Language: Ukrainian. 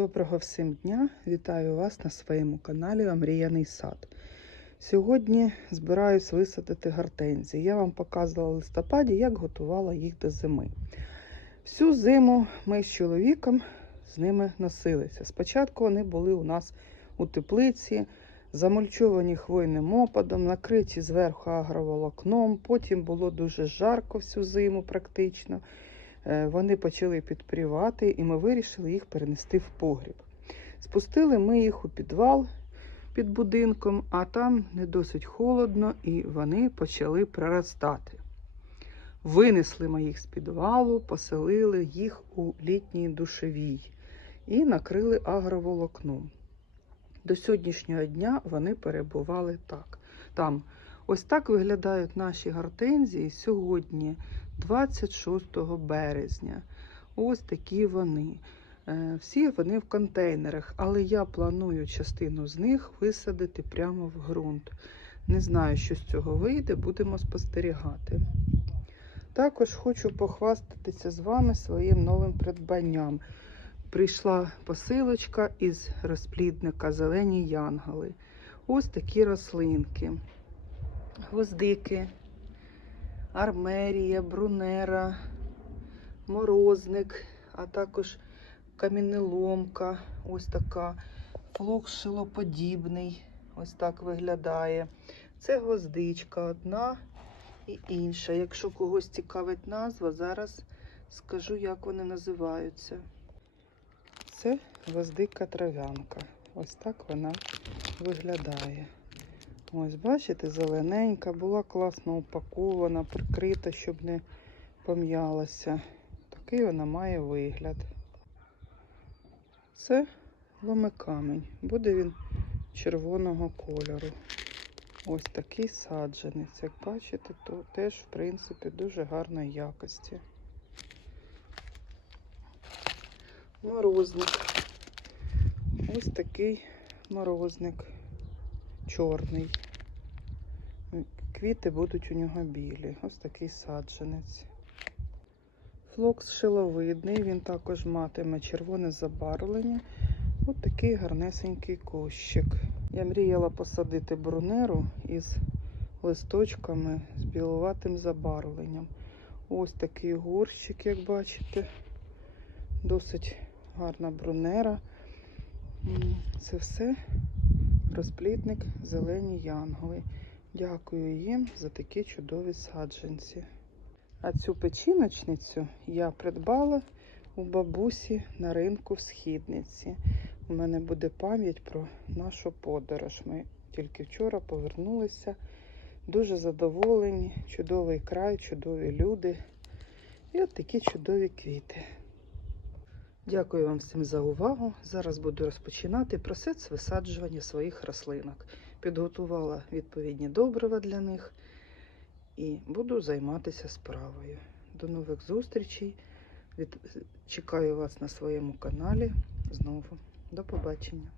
Доброго всім дня! Вітаю вас на своєму каналі Омріяний сад. Сьогодні збираюсь висадити гортензії. Я вам показувала в листопаді, як готувала їх до зими. Всю зиму ми з чоловіком з ними носилися. Спочатку вони були у нас у теплиці, замульчовані хвойним опадом, накриті зверху агроволокном. Потім було дуже жарко всю зиму практично. Е, Вони почали підпрівати, і ми вирішили їх перенести в погріб. Спустили ми їх у підвал під будинком, а там не досить холодно, і вони почали проростати. Винесли ми їх з підвалу, поселили їх у літній душевій і накрили агроволокном. До сьогоднішнього дня вони перебували так. Там ось так виглядають наші гортензії сьогодні, 26 березня. Ось такі вони. Е, Всі вони в контейнерах, але я планую частину з них висадити прямо в ґрунт. Не знаю, що з цього вийде, будемо спостерігати. Також хочу похвастатися з вами своїм новим придбанням. Прийшла посилочка із розплідника Зелені Янголи. Ось такі рослинки. Гвоздики, армерія, брунера, морозник, а також камінеломка, ось така, флокс шилоподібний, ось так виглядає. Це гвоздичка одна і інша. Якщо когось цікавить назва, зараз скажу, як вони називаються. Це гвоздика трав'янка. Ось так вона виглядає. Ось, бачите, зелененька, була класно упакована, прикрита, щоб не пом'ялася. Такий вона має вигляд. Це ломикамень. Буде він червоного кольору. Ось такий саджанець. Як бачите, то теж, в принципі, дуже гарної якості. Морозник. Ось такий морозник чорний. Квіти будуть у нього білі. Ось такий саджанець. Флокс шиловидний, він також матиме червоне забарвлення. Ось такий гарнесенький кущик. Я мріяла посадити брунеру із листочками з білуватим забарвленням. Ось такий горщик, як бачите. Досить гарна брунера. Це все розплідник зелені янголи. Дякую їм за такі чудові саджанці. А цю печіночницю я придбала у бабусі на ринку в східниці. У мене буде пам'ять про нашу подорож. Ми тільки вчора повернулися. Дуже задоволені, чудовий край, чудові люди. І от такі чудові квіти. Дякую вам всім за увагу. Зараз буду розпочинати процес висаджування своїх рослинок. Підготувала відповідні добрива для них і буду займатися справою. До нових зустрічей. Від... Чекаю вас на своєму каналі знову. До побачення.